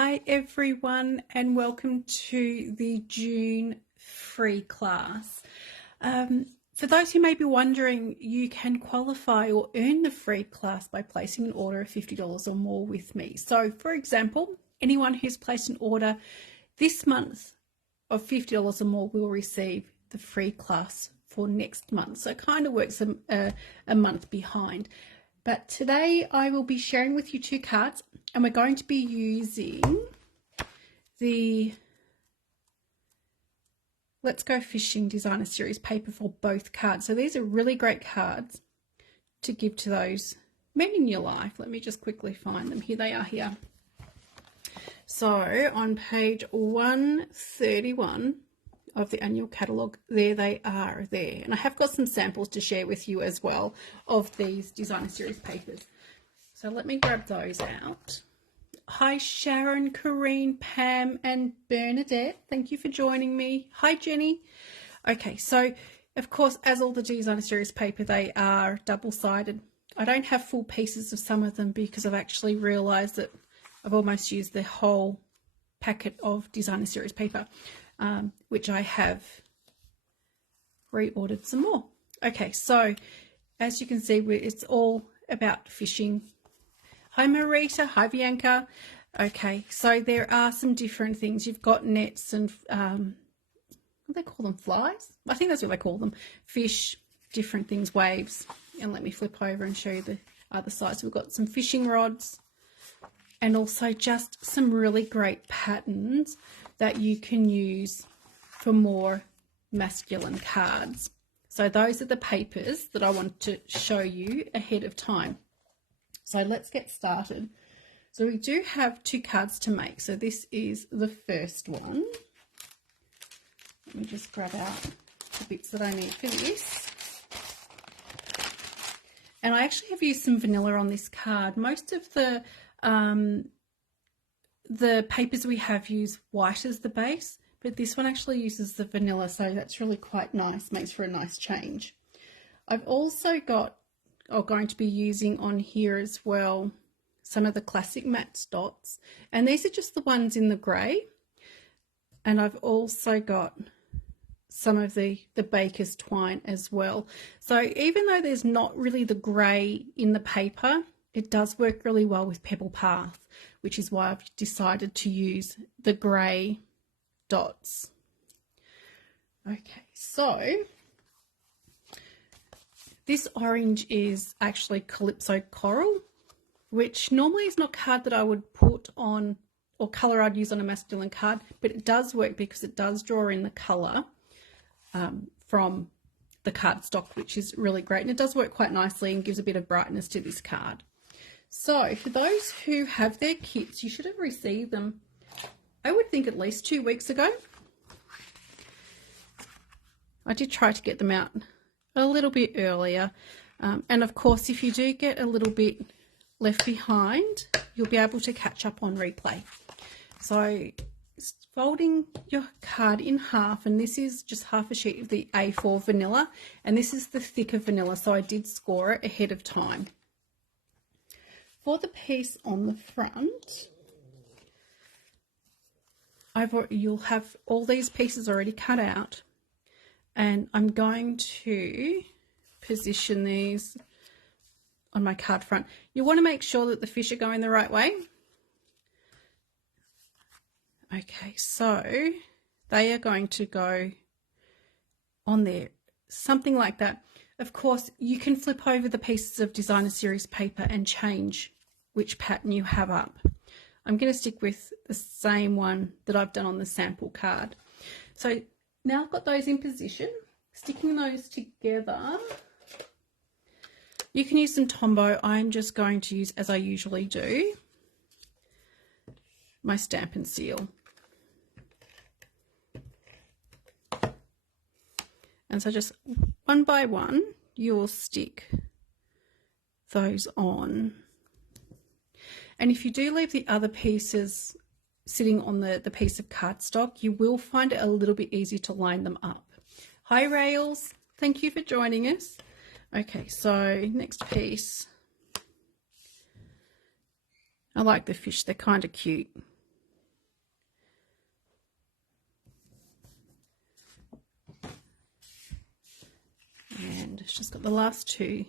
Hi everyone, and welcome to the June free class. For those who may be wondering, you can qualify or earn the free class by placing an order of $50 or more with me. So for example, anyone who's placed an order this month of $50 or more will receive the free class for next month. So it kind of works a month behind. But today I will be sharing with you two cards, and we're going to be using the Let's Go Fishing Designer Series paper for both cards. So these are really great cards to give to those men in your life. Let me just quickly find them. Here they are here. So on page 131 of the annual catalogue, there they are there. And I have got some samples to share with you as well of these Designer Series papers. So let me grab those out. Hi Sharon, Corrine, Pam and Bernadette. Thank you for joining me. Hi Jenny. Okay, so of course, as all the Designer Series paper, they are double-sided. I don't have full pieces of some of them because I've actually realised that I've almost used the whole packet of Designer Series paper, which I have reordered some more. Okay, so as you can see, it's all about fishing. Hi Marita, hi Bianca. Okay, so there are some different things. You've got nets and, what do they call them, flies? I think that's what they call them. Fish, different things, waves. And let me flip over and show you the other side. So we've got some fishing rods and also just some really great patterns that you can use for more masculine cards. So those are the papers that I want to show you ahead of time. So let's get started. So we do have two cards to make. So this is the first one. Let me just grab out the bits that I need for this. And I actually have used some vanilla on this card. Most of the papers we have use white as the base, but this one actually uses the vanilla, so that's really quite nice, makes for a nice change. I've also got, going to be using on here as well, some of the classic matte dots, and these are just the ones in the grey. And I've also got some of the baker's twine as well. So even though there's not really the grey in the paper, it does work really well with Pebble Path, which is why I've decided to use the grey dots. Okay, so this orange is actually Calypso Coral, which normally is not a card that I would put on, or colour I'd use on a masculine card, but it does work because it does draw in the colour from the cardstock, which is really great. And it does work quite nicely and gives a bit of brightness to this card. So for those who have their kits, you should have received them, I would think, at least 2 weeks ago. I did try to get them out a little bit earlier. And of course, if you do get a little bit left behind, you'll be able to catch up on replay. So folding your card in half, and this is just half a sheet of the A4 vanilla, and this is the thicker vanilla, so I did score it ahead of time. For the piece on the front, you'll have all these pieces already cut out, and I'm going to position these on my card front. You want to make sure that the fish are going the right way. Okay, so they are going to go on there, something like that. Of course, you can flip over the pieces of Designer Series paper and change which pattern you have up. I'm going to stick with the same one that I've done on the sample card. So now I've got those in position, sticking those together. You can use some Tombow. I'm just going to use, as I usually do, my Stampin' Seal. And so just one by one, you will stick those on. And if you do leave the other pieces sitting on the piece of cardstock, you will find it a little bit easier to line them up. Hi Rails, thank you for joining us. Okay, so next piece. I like the fish, they're kind of cute. the last two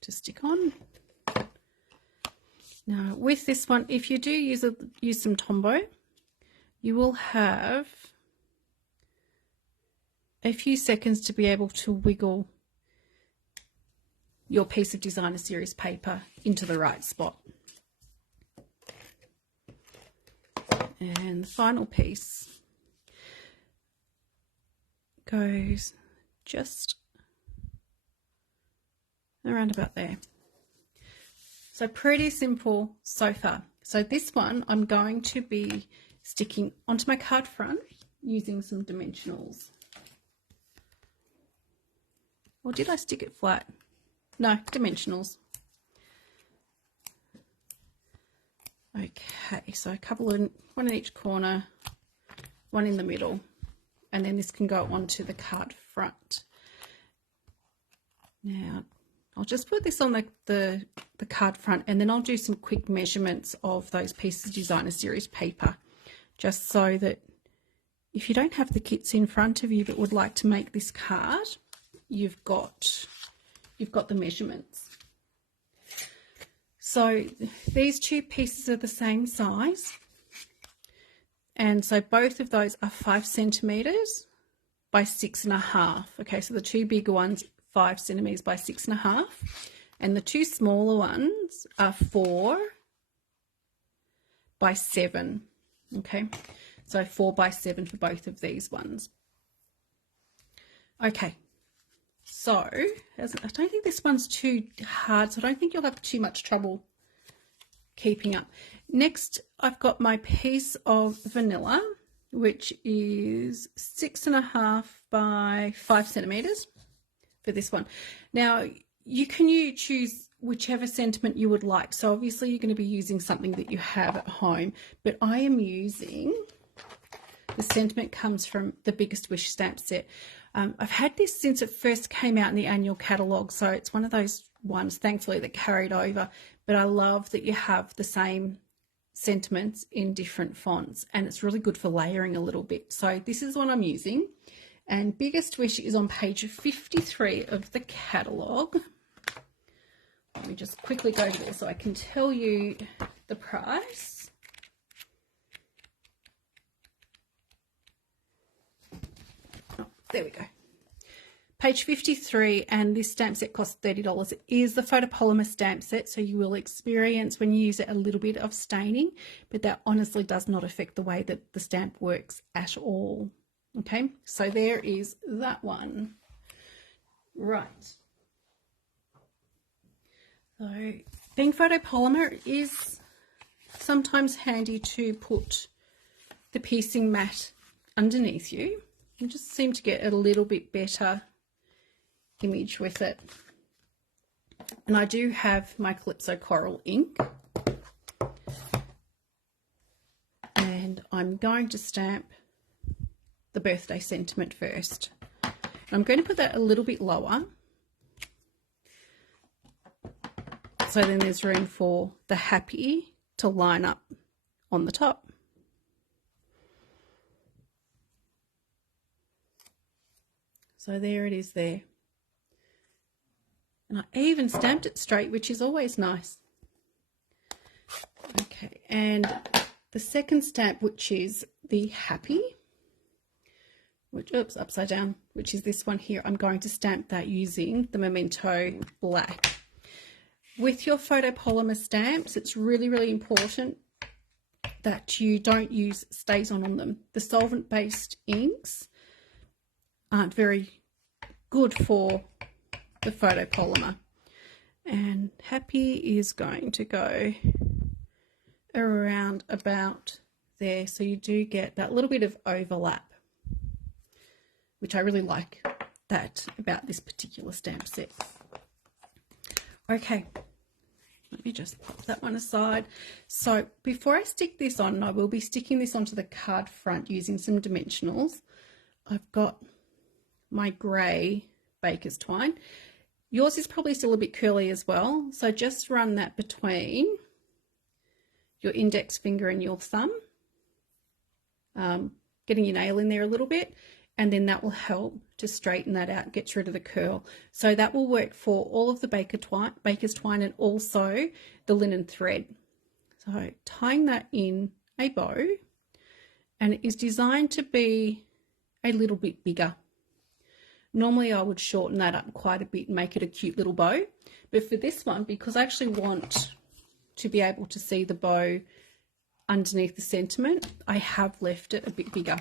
to stick on. Now with this one, if you do use some Tombow, you will have a few seconds to be able to wiggle your piece of Designer Series paper into the right spot. And the final piece goes just around about there. So pretty simple so far. So this one I'm going to be sticking onto my card front using some dimensionals. Or did I stick it flat? No, dimensionals. Okay, so a couple in, one in each corner, one in the middle, and then this can go onto the card front. Now, I'll just put this on the card front, and then I'll do some quick measurements of those pieces of Designer Series paper, just so that if you don't have the kits in front of you but would like to make this card, you've got the measurements. So these two pieces are the same size, and so both of those are 5 centimeters by 6.5. Okay, so the two bigger ones 5 centimeters by 6.5, and the two smaller ones are 4 by 7. Okay, so 4 by 7 for both of these ones. Okay, so I don't think this one's too hard, so I don't think you'll have too much trouble keeping up. Next, I've got my piece of vanilla, which is 6.5 by 5 centimeters for this one. Now, you choose whichever sentiment you would like. So obviously you're going to be using something that you have at home, but I am using, the sentiment comes from the Biggest Wish stamp set. I've had this since it first came out in the annual catalogue, so it's one of those ones, thankfully, that carried over. But I love that you have the same sentiments in different fonts, and it's really good for layering a little bit. So this is what I'm using, and Biggest Wish is on page 53 of the catalogue. Let me just quickly go to there so I can tell you the price. There we go. Page 53, and this stamp set costs $30. It is the photopolymer stamp set, so you will experience when you use it a little bit of staining, but that honestly does not affect the way that the stamp works at all. Okay, so there is that one. Right. So being photopolymer, it is sometimes handy to put the piecing mat underneath you. You just seem to get a little bit better image with it. And I do have my Calypso Coral ink, and I'm going to stamp the birthday sentiment first. I'm going to put that a little bit lower, so then there's room for the happy to line up on the top. So there it is there. And I even stamped it straight, which is always nice. Okay, and the second stamp, which is the happy, which, oops, upside down, which is this one here, I'm going to stamp that using the Memento Black. With your photopolymer stamps, it's really, really important that you don't use StazOn on them. The solvent-based inks aren't very good for the photopolymer. And happy is going to go around about there, so you do get that little bit of overlap, which I really like that about this particular stamp set. Okay, let me just pop that one aside. So before I stick this on, and I will be sticking this onto the card front using some dimensionals, I've got my grey baker's twine. Yours is probably still a bit curly as well, so just run that between your index finger and your thumb, getting your nail in there a little bit, and then that will help to straighten that out, gets rid of the curl. So that will work for all of the baker's twine and also the linen thread. So tying that in a bow, and it is designed to be a little bit bigger. Normally I would shorten that up quite a bit and make it a cute little bow, but for this one, because I actually want to be able to see the bow underneath the sentiment, I have left it a bit bigger.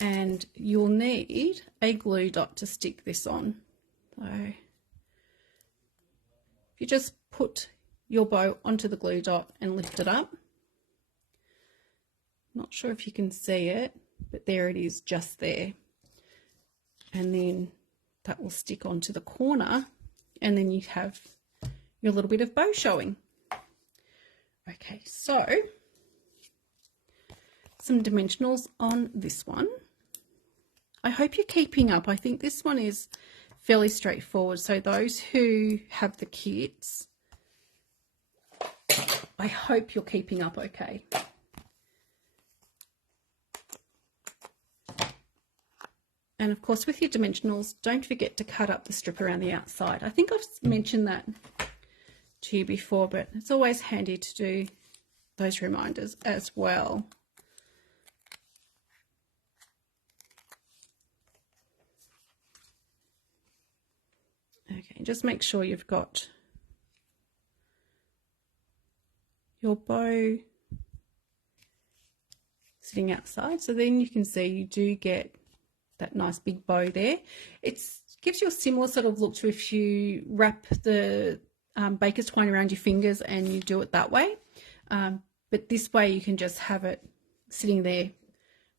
And you'll need a glue dot to stick this on. So if you just put your bow onto the glue dot and lift it up. Not sure if you can see it, but there it is, just there. And then that will stick onto the corner, and then you have your little bit of bow showing. Okay, so some dimensionals on this one. I hope you're keeping up. I think this one is fairly straightforward. So those who have the kits, I hope you're keeping up okay. And of course, with your dimensionals, don't forget to cut up the strip around the outside. I think I've mentioned that to you before, but it's always handy to do those reminders as well. Okay, just make sure you've got your bow sitting outside, so then you can see you do get that nice big bow there. It gives you a similar sort of look to if you wrap the baker's twine around your fingers and you do it that way, but this way you can just have it sitting there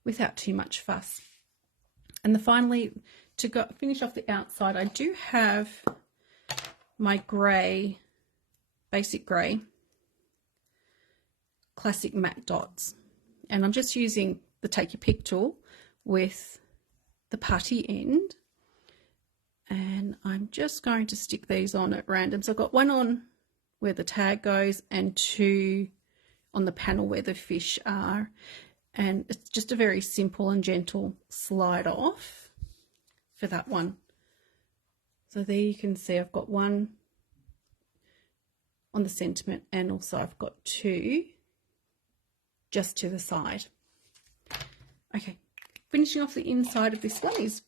without too much fuss. And finally, to finish off the outside, I do have my grey, basic grey classic matte dots, and I'm just using the take your pick tool with the putty end, and I'm just going to stick these on at random. So I've got one on where the tag goes and two on the panel where the fish are, and it's just a very simple and gentle slide off for that one. So there you can see I've got one on the sentiment, and also I've got two just to the side. Okay, finishing off the inside of this one is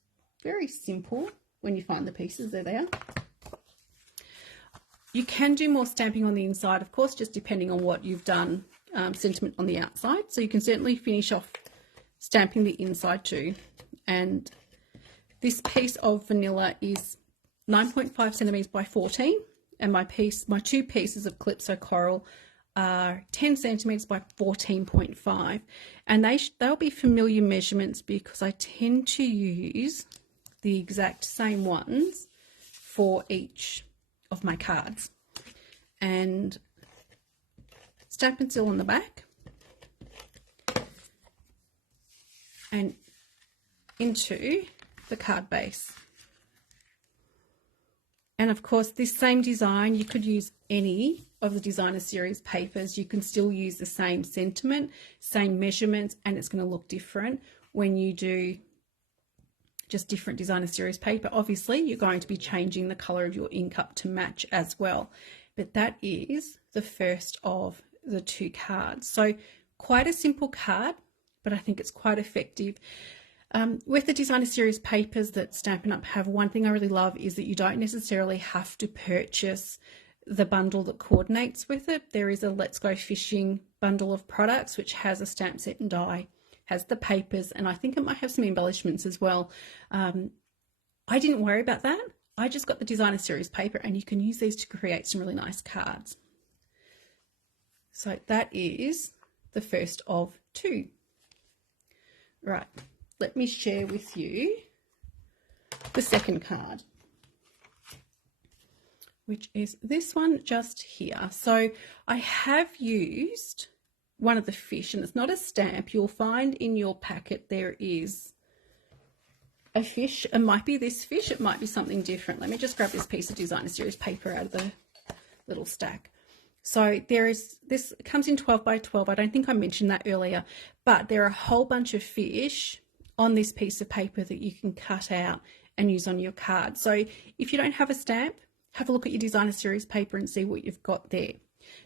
very simple. When you find the pieces, there they are. You can do more stamping on the inside, of course, just depending on what you've done sentiment on the outside. So you can certainly finish off stamping the inside too. And this piece of vanilla is 9.5 centimeters by 14, and my two pieces of Calypso Coral are 10 centimeters by 14.5, and they'll be familiar measurements because I tend to use the exact same ones for each of my cards. And Stampin' Seal on the back and into the card base. And of course, this same design, you could use any of the Designer Series papers. You can still use the same sentiment, same measurements, and it's going to look different when you do just different Designer Series paper. Obviously, you're going to be changing the color of your ink up to match as well. But that is the first of the two cards. So quite a simple card, but I think it's quite effective. With the Designer Series papers that Stampin' Up! Have, one thing I really love is that you don't necessarily have to purchase the bundle that coordinates with it. There is a Let's Go Fishing bundle of products which has a stamp set and die, has the papers, and I think it might have some embellishments as well. I didn't worry about that. I just got the Designer Series paper, and you can use these to create some really nice cards. So that is the first of two. Right. Let me share with you the second card, which is this one just here. So I have used one of the fish, and it's not a stamp. You'll find in your packet there is a fish. It might be this fish, it might be something different. Let me just grab this piece of Designer Series paper out of the little stack. So this comes in 12 by 12. I don't think I mentioned that earlier, but there are a whole bunch of fish on this piece of paper that you can cut out and use on your card. So if you don't have a stamp, have a look at your designer series paper and see what you've got there.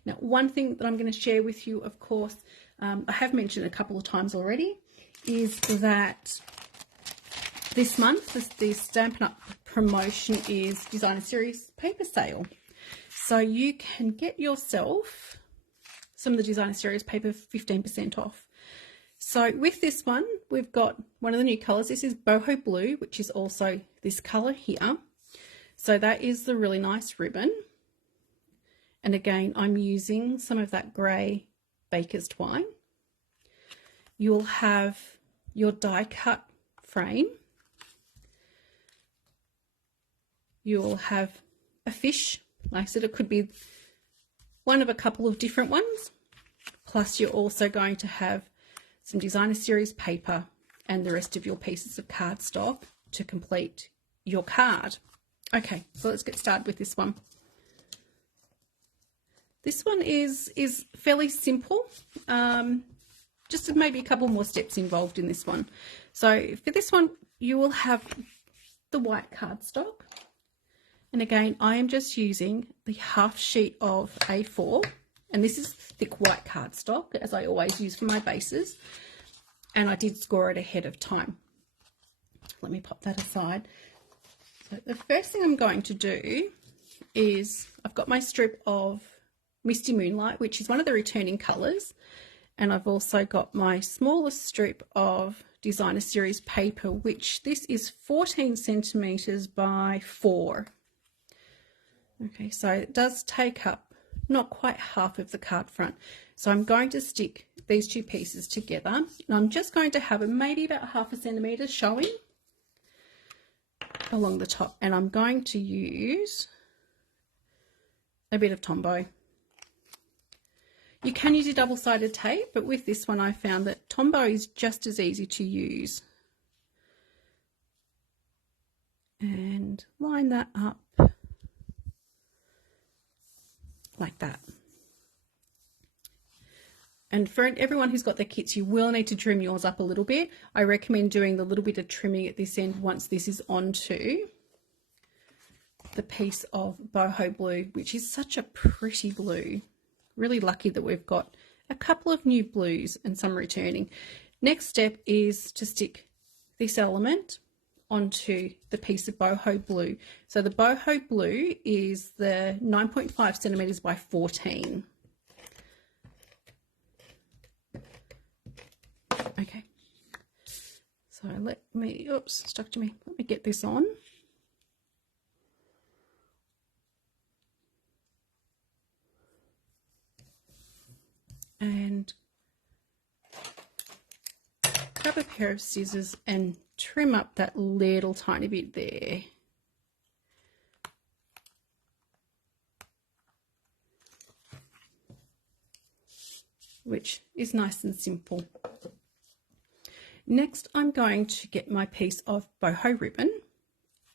Now, one thing that I'm going to share with you, of course, I have mentioned a couple of times already, is that this month, the Stampin' Up! Promotion is designer series paper sale. So you can get yourself some of the designer series paper 15% off. So with this one, we've got one of the new colours. This is Boho Blue, which is also this colour here. So that is the really nice ribbon. And again, I'm using some of that grey Baker's Twine. You'll have your die cut frame. You'll have a fish. Like I said, it could be one of a couple of different ones. Plus you're also going to have some designer series paper and the rest of your pieces of cardstock to complete your card. Okay, so let's get started with this one. This one is fairly simple. Just maybe a couple more steps involved in this one. So for this one, you will have the white cardstock. And again, I am just using the half sheet of A4. And this is thick white cardstock, as I always use for my bases. And I did score it ahead of time. Let me pop that aside. So the first thing I'm going to do is, I've got my strip of Misty Moonlight, which is one of the returning colours. And I've also got my smallest strip of designer series paper, which this is 14 centimetres by 4. Okay, so it does take up not quite half of the card front. So I'm going to stick these two pieces together, and I'm just going to have maybe about half a centimetre showing along the top, and I'm going to use a bit of Tombow. You can use your double-sided tape, but with this one I found that Tombow is just as easy to use. And line that up like that. And for everyone who's got their kits, you will need to trim yours up a little bit. I recommend doing the little bit of trimming at this end once this is onto the piece of Boho Blue, which is such a pretty blue. Really lucky that we've got a couple of new blues and some returning. Next step is to stick this element onto the piece of Boho Blue. So the Boho Blue is the 9.5 centimetres by 14. Okay, so let me, oops, stuck to me. Let me get this on. And grab a pair of scissors and trim up that little tiny bit there. Which is nice and simple. Next, I'm going to get my piece of boho ribbon,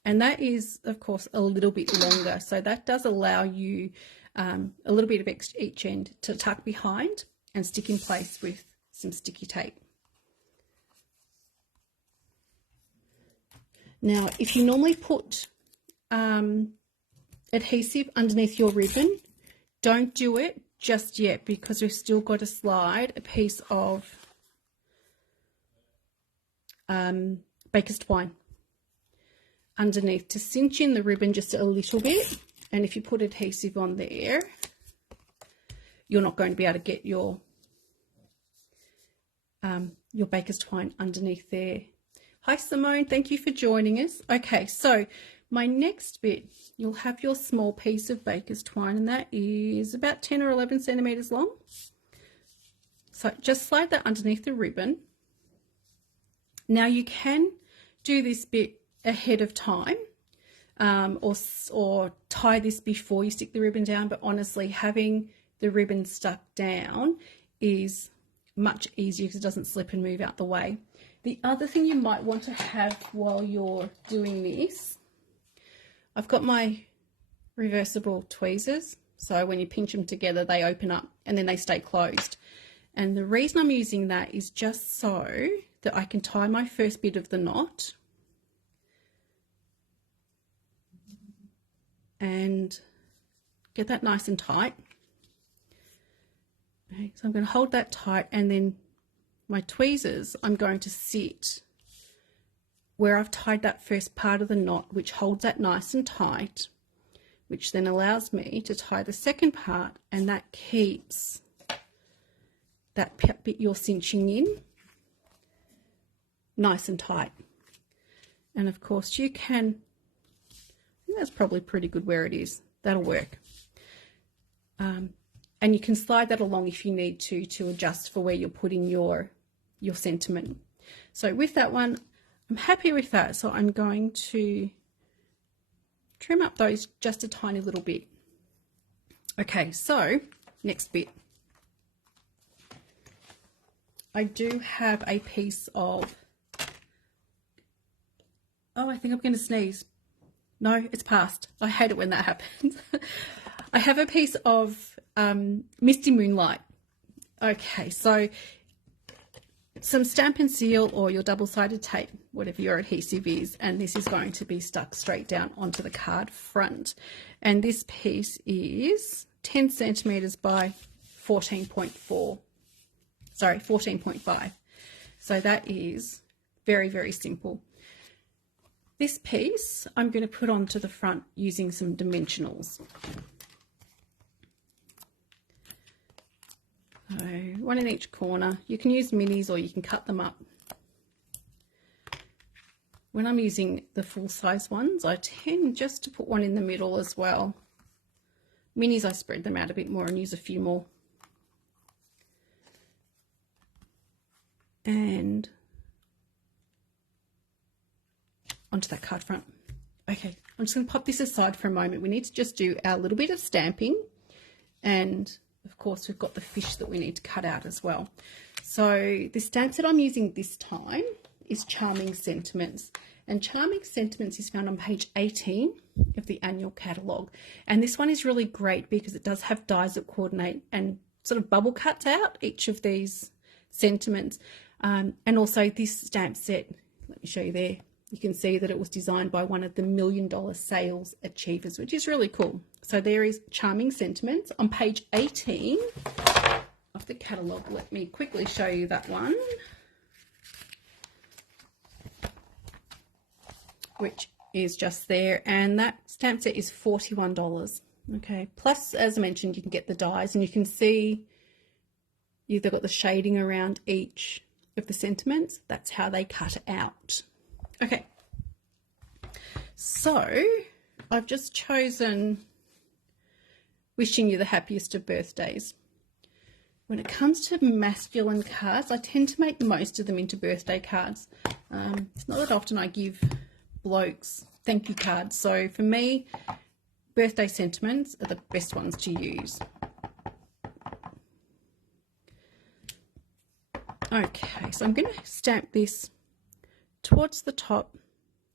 and that is, of course, a little bit longer. So that does allow you a little bit of each end to tuck behind and stick in place with some sticky tape. Now, if you normally put adhesive underneath your ribbon, don't do it just yet, because we've still got to slide a piece of Baker's Twine underneath to cinch in the ribbon just a little bit. And if you put adhesive on there, you're not going to be able to get your Baker's Twine underneath there. Hi Simone, thank you for joining us. Okay, so my next bit, you'll have your small piece of Baker's Twine, and that is about 10 or 11 centimetres long. So just slide that underneath the ribbon. Now you can do this bit ahead of time, or tie this before you stick the ribbon down, but honestly having the ribbon stuck down is much easier because it doesn't slip and move out the way. The other thing you might want to have while you're doing this, I've got my reversible tweezers, so when you pinch them together they open up and then they stay closed. And the reason I'm using that is just so that I can tie my first bit of the knot and get that nice and tight. Okay, so I'm going to hold that tight, and then my tweezers I'm going to sit where I've tied that first part of the knot, which holds that nice and tight, which then allows me to tie the second part, and that keeps that bit you're cinching in nice and tight. And of course you can, I think that's probably pretty good where it is. That'll work. And you can slide that along if you need to adjust for where you're putting your sentiment. So with that one, I'm happy with that. So I'm going to trim up those just a tiny little bit. Okay, so next bit. I do have a piece of, oh, I think I'm going to sneeze. No, it's passed. I hate it when that happens. I have a piece of Misty Moonlight. Okay, so some Stampin' Seal or your double-sided tape, whatever your adhesive is, and this is going to be stuck straight down onto the card front. And this piece is 10 centimeters by 14.4. Sorry, 14.5. So that is very, very simple. This piece I'm going to put onto the front using some dimensionals. So one in each corner. You can use minis or you can cut them up. When I'm using the full-size ones, I tend just to put one in the middle as well. Minis, I spread them out a bit more and use a few more. And onto that card front. Okay, I'm just going to pop this aside for a moment. We need to just do our little bit of stamping, and of course we've got the fish that we need to cut out as well. So the stamp that I'm using this time is Charming Sentiments, and Charming Sentiments is found on page 18 of the annual catalogue. And this one is really great because it does have dies that coordinate and sort of bubble cuts out each of these sentiments. And also this stamp set, let me show you there, you can see that it was designed by one of the $1 million sales achievers, which is really cool. So there is Charming Sentiments on page 18 of the catalogue. Let me quickly show you that one, which is just there. And that stamp set is $41. Okay, plus, as I mentioned, you can get the dies, and you can see they've got the shading around each of the sentiments. That's how they cut out. Okay, so I've just chosen Wishing You the Happiest of Birthdays. When it comes to masculine cards, I tend to make most of them into birthday cards. It's not that often I give blokes thank you cards. So for me, birthday sentiments are the best ones to use. Okay, so I'm going to stamp this towards the top.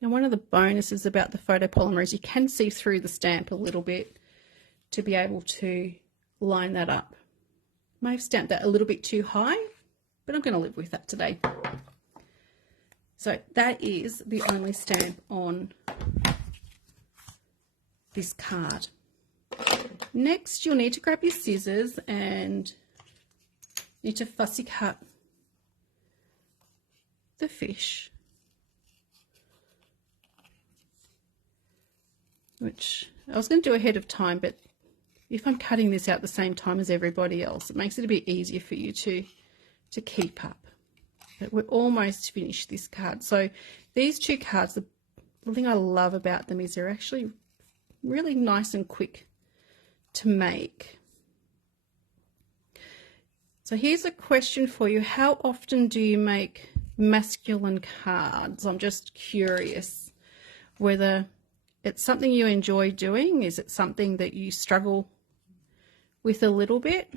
And one of the bonuses about the photopolymer is you can see through the stamp a little bit to be able to line that up. May have stamped that a little bit too high, but I'm going to live with that today. So that is the only stamp on this card. Next, you'll need to grab your scissors and need to fussy cut the fish, which I was going to do ahead of time, but if I'm cutting this out the same time as everybody else, it makes it a bit easier for you to keep up. But we're almost finished this card. So these two cards, the thing I love about them is they're actually really nice and quick to make. So here's a question for you. How often do you make masculine cards? I'm just curious whether it's something you enjoy doing. Is it something that you struggle with a little bit?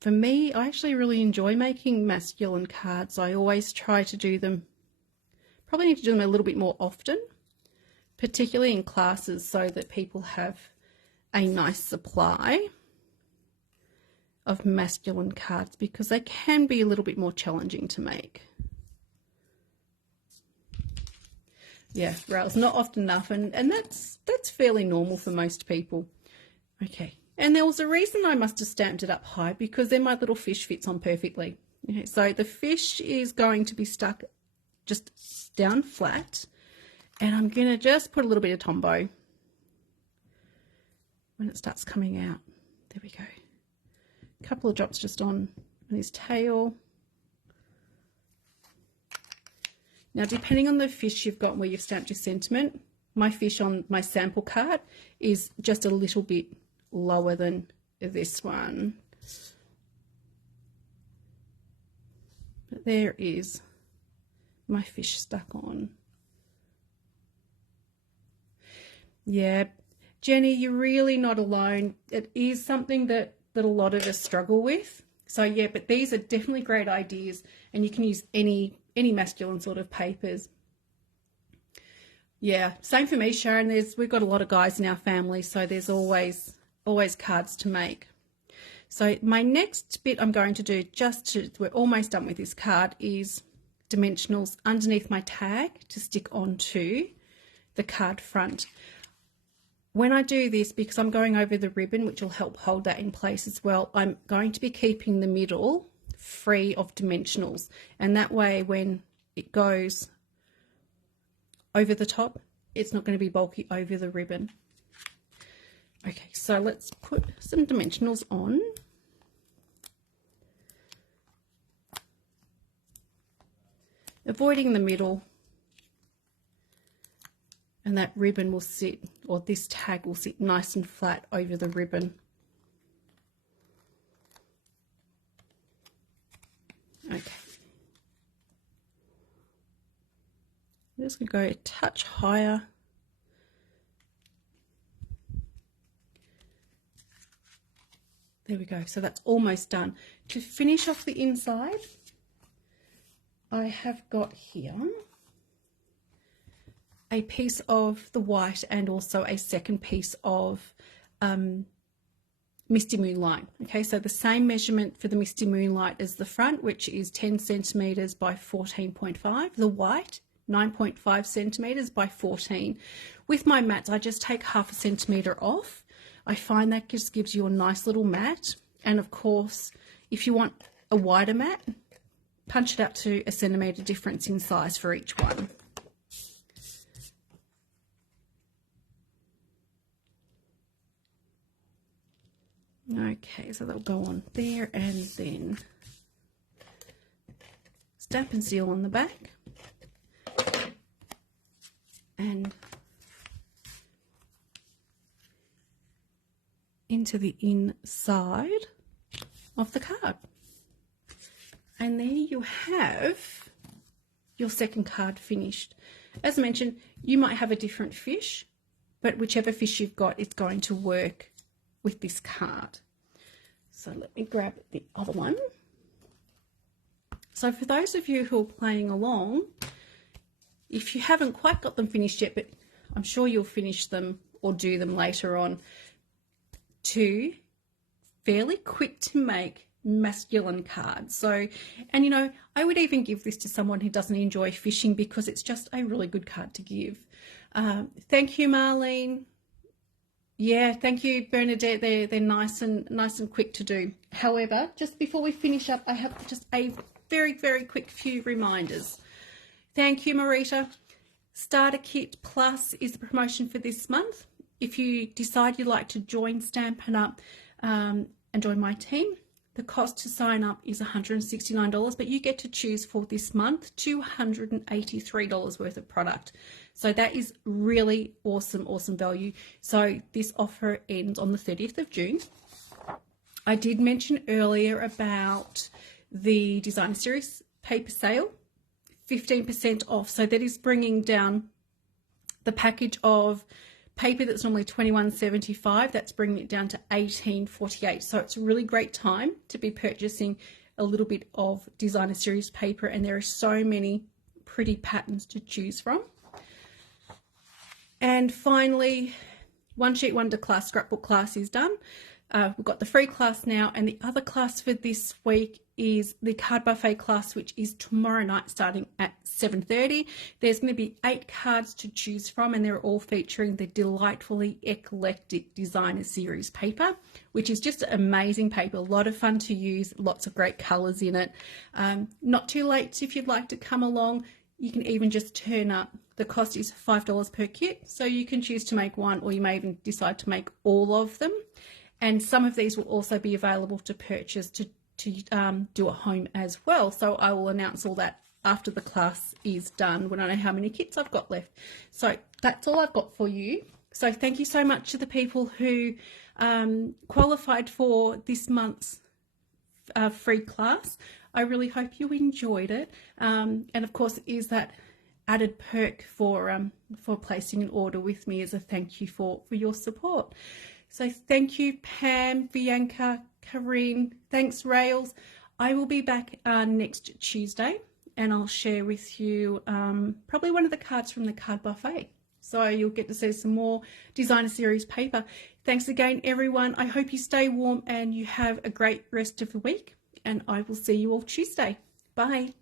For me, I actually really enjoy making masculine cards. I always try to do them, probably need to do them a little bit more often, particularly in classes so that people have a nice supply. of masculine cards because they can be a little bit more challenging to make. Yeah, rails not often enough, and that's fairly normal for most people. Okay, and there was a reason I must have stamped it up high, because then my little fish fits on perfectly. Okay, so the fish is going to be stuck just down flat, and I'm going to just put a little bit of Tombow when it starts coming out. There we go. A couple of drops just on his tail. Now, depending on the fish you've got where you've stamped your sentiment, my fish on my sample card is just a little bit lower than this one. But there is my fish stuck on. Yeah, Jenny, you're really not alone. It is something that a lot of us struggle with. So yeah, but these are definitely great ideas, and you can use any masculine sort of papers. Yeah, same for me, Sharon. We've got a lot of guys in our family, so there's always cards to make. So my next bit I'm going to do, we're almost done with this card, is dimensionals underneath my tag to stick onto the card front. When I do this, because I'm going over the ribbon, which will help hold that in place as well, I'm going to be keeping the middle free of dimensionals, and that way when it goes over the top, it's not going to be bulky over the ribbon. Okay, so let's put some dimensionals on. Avoiding the middle, and that ribbon will sit, or this tag will sit nice and flat over the ribbon. Okay. I'm just going to go a touch higher. There we go. So that's almost done. To finish off the inside, I have got here a piece of the white and also a second piece of Misty Moonlight. Okay, so the same measurement for the Misty Moonlight as the front, which is 10 centimeters by 14.5. The white, 9.5 centimeters by 14. With my mats, I just take half a centimeter off. I find that just gives you a nice little mat. And of course, if you want a wider mat, punch it up to a centimeter difference in size for each one. Okay, so that'll go on there, and then stamp and seal on the back, and into the inside of the card. And there you have your second card finished. As I mentioned, you might have a different fish, but whichever fish you've got, it's going to work with this card. So let me grab the other one. So for those of you who are playing along, if you haven't quite got them finished yet, but I'm sure you'll finish them or do them later on, 2 fairly quick to make masculine cards. So, and you know, I would even give this to someone who doesn't enjoy fishing, because it's just a really good card to give. Thank you, Marlene. Yeah, thank you, Bernadette. They're nice and quick to do. However, just before we finish up, I have just a very, very quick few reminders. Thank you, Marita. Starter Kit Plus is the promotion for this month. If you decide you'd like to join Stampin' Up and join my team, the cost to sign up is $169, but you get to choose for this month $283 worth of product. So that is really awesome value. So this offer ends on the 30th of June. I did mention earlier about the Designer Series paper sale, 15% off. So that is bringing down the package of paper that's normally $21.75, that's bringing it down to $18.48. So it's a really great time to be purchasing a little bit of Designer Series paper, and there are so many pretty patterns to choose from. And finally, One Sheet Wonder class, scrapbook class is done. We've got the free class now, and the other class for this week is the card buffet class, which is tomorrow night starting at 7:30. There's going to be 8 cards to choose from, and they're all featuring the delightfully eclectic designer series paper, which is just amazing paper, a lot of fun to use, lots of great colours in it. Not too late if you'd like to come along. You can even just turn up. The cost is $5 per kit, so you can choose to make one, or you may even decide to make all of them. And some of these will also be available to purchase to do at home as well. So I will announce all that after the class is done, when I know how many kits I've got left. So that's all I've got for you. So thank you so much to the people who qualified for this month's free class. I really hope you enjoyed it. And of course, it is that added perk for placing an order with me as a thank you for your support. So thank you, Pam, Bianca, Karine. Thanks, Rails. I will be back next Tuesday, and I'll share with you probably one of the cards from the card buffet. So you'll get to see some more designer series paper. Thanks again, everyone. I hope you stay warm and you have a great rest of the week, and I will see you all Tuesday. Bye.